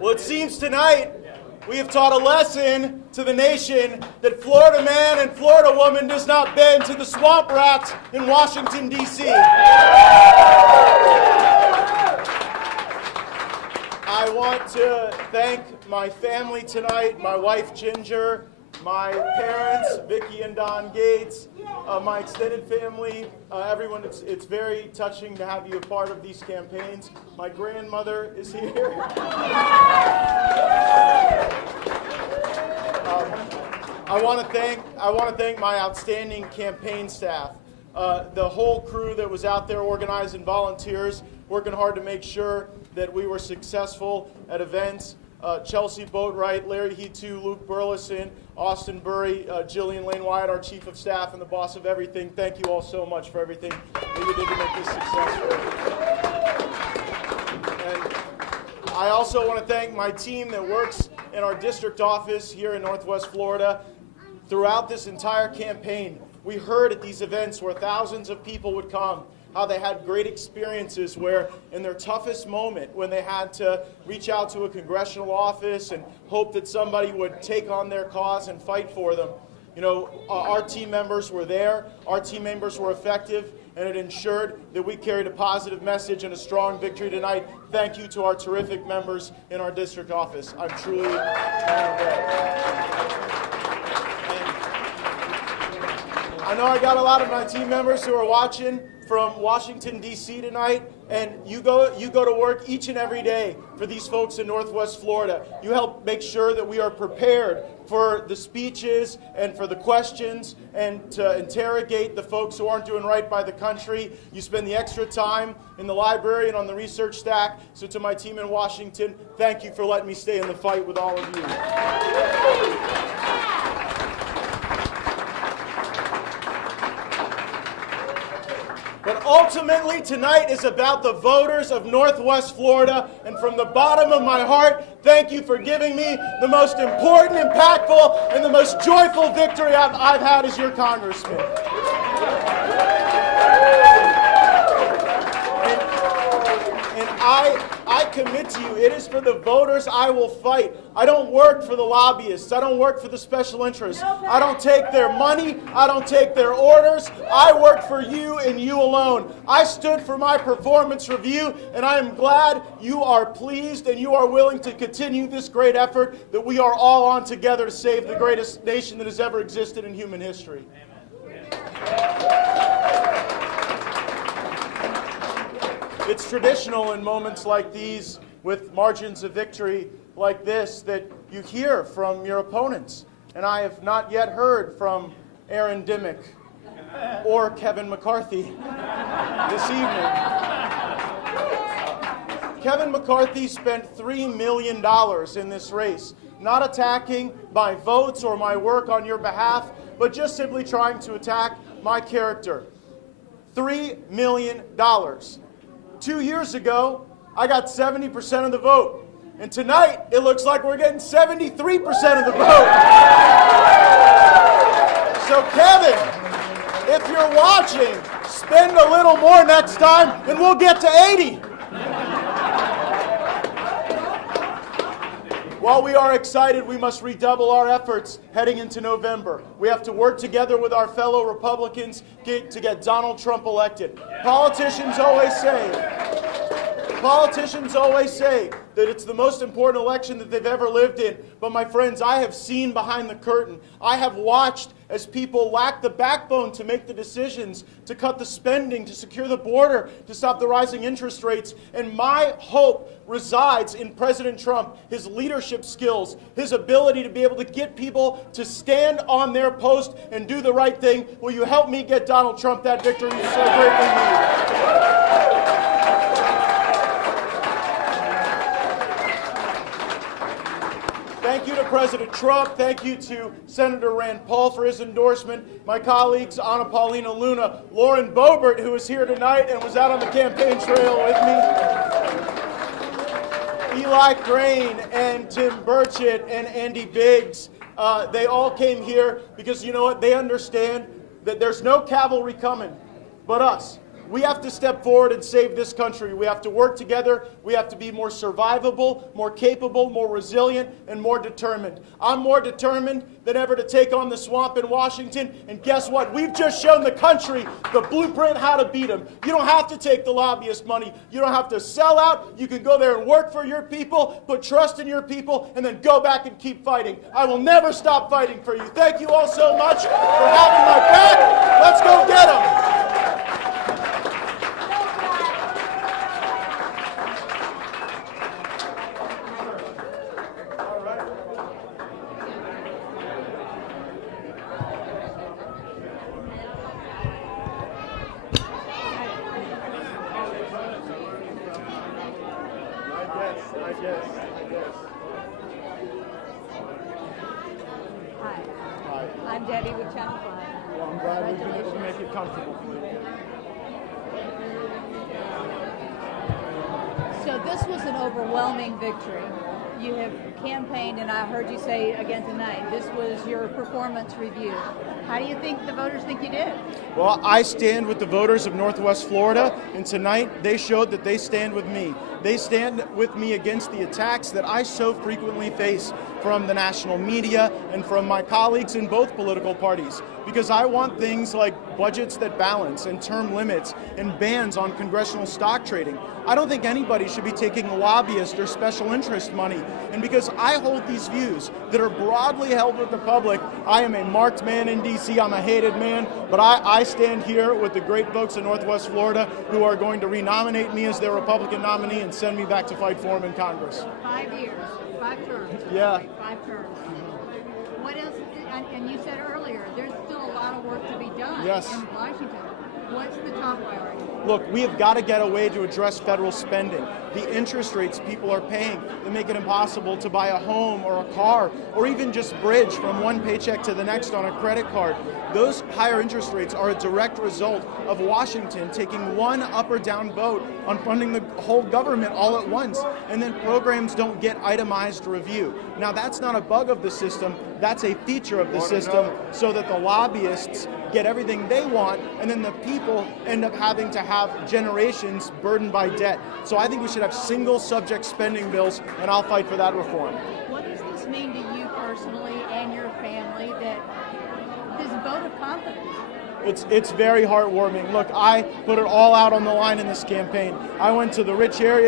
Well, it seems tonight we have taught a lesson to the nation that Florida man and Florida woman does not bend to the swamp rats in Washington, D.C. I want to thank my family tonight, my wife Ginger, my parents, Vicki and Don Gaetz, my extended family, everyone. It's very touching to have you a part of these campaigns. My grandmother is here. I want to thank my outstanding campaign staff, the whole crew that was out there organizing, volunteers, working hard to make sure that we were successful at events. Chelsea Boatwright, Larry Hetu, Luke Burleson, Austin Burry, Jillian Lane Wyatt, our Chief of Staff and the boss of everything. Thank you all so much for everything that you did to make this successful. And I also want to thank my team that works in our district office here in Northwest Florida. Throughout this entire campaign, we heard at these events where thousands of people would come, how they had great experiences where in their toughest moment when they had to reach out to a congressional office and hope that somebody would take on their cause and fight for them. You know, our team members were there, our team members were effective, and it ensured that we carried a positive message and a strong victory tonight. Thank you to our terrific members in our district office. I'm truly I know I got a lot of my team members who are watching from Washington, D.C. tonight, and you go to work each and every day for these folks in Northwest Florida. You help make sure that we are prepared for the speeches and for the questions and to interrogate the folks who aren't doing right by the country. You spend the extra time in the library and on the research stack. So to my team in Washington, thank you for letting me stay in the fight with all of you. But ultimately, tonight is about the voters of Northwest Florida. And from the bottom of my heart, thank you for giving me the most important, impactful, and the most joyful victory I've had as your congressman. And I commit to you, it is for the voters I will fight. I don't work for the lobbyists. I don't work for the special interests. I don't take their money. I don't take their orders. I work for you and you alone. I stood for my performance review, and I am glad you are pleased and you are willing to continue this great effort that we are all on together to save the greatest nation that has ever existed in human history. It's traditional in moments like these, with margins of victory like this, that you hear from your opponents. And I have not yet heard from Aaron Dimmick or Kevin McCarthy this evening. Kevin McCarthy spent $3 million in this race, not attacking my votes or my work on your behalf, but just simply trying to attack my character. $3 million. 2 years ago, I got 70% of the vote. And tonight, it looks like we're getting 73% of the vote. So Kevin, if you're watching, spend a little more next time and we'll get to 80. While we are excited, we must redouble our efforts heading into November. We have to work together with our fellow Republicans to get Donald Trump elected. Politicians always say that it's the most important election that they've ever lived in. But my friends, I have seen behind the curtain. I have watched as people lack the backbone to make the decisions, to cut the spending, to secure the border, to stop the rising interest rates. And my hope resides in President Trump, his leadership skills, his ability to be able to get people to stand on their post and do the right thing. Will you help me get Donald Trump that victory we so greatly need? Thank you to President Trump. Thank you to Senator Rand Paul for his endorsement. My colleagues, Anna Paulina Luna, Lauren Boebert, who is here tonight and was out on the campaign trail with me, Eli Crane and Tim Burchett and Andy Biggs. They all came here because, you know what, they understand that there's no cavalry coming but us. We have to step forward and save this country. We have to work together. We have to be more survivable, more capable, more resilient, and more determined. I'm more determined than ever to take on the swamp in Washington. And guess what? We've just shown the country the blueprint how to beat them. You don't have to take the lobbyist money. You don't have to sell out. You can go there and work for your people, put trust in your people, and then go back and keep fighting. I will never stop fighting for you. Thank you all so much for having my back. Let's go get them. I guess. Hi. I'm Debbie with Channel 5. Well, I'm glad we've been able to make it comfortable for you. So this was an overwhelming victory. You have campaigned, and I heard you say again tonight, this was your performance review. How do you think the voters think you did? Well, I stand with the voters of Northwest Florida, and tonight they showed that they stand with me. They stand with me against the attacks that I so frequently face from the national media and from my colleagues in both political parties, because I want things like budgets that balance and term limits and bans on congressional stock trading. I don't think anybody should be taking lobbyist or special interest money, and because I hold these views that are broadly held with the public, I am a marked man in D.C., I'm a hated man, but I stand here with the great folks in Northwest Florida who are going to renominate me as their Republican nominee and send me back to fight for them in Congress. 5 years, 5 terms. Yeah. 5 terms. What else, and you said earlier, there's still a lot of work to be done Yes. in Washington. What's the top priority? Look, we have got to get a way to address federal spending. The interest rates people are paying that make it impossible to buy a home or a car or even just bridge from one paycheck to the next on a credit card. Those higher interest rates are a direct result of Washington taking one up or down vote on funding the whole government all at once, and then programs don't get itemized review. Now, that's not a bug of the system, that's a feature of the system so that the lobbyists get everything they want, and then the people end up having to have generations burdened by debt. So I think we should have single subject spending bills, and I'll fight for that reform. What does this mean to you personally and your family, that this vote of confidence? It's very heartwarming. Look, I put it all out on the line in this campaign. I went to the rich areas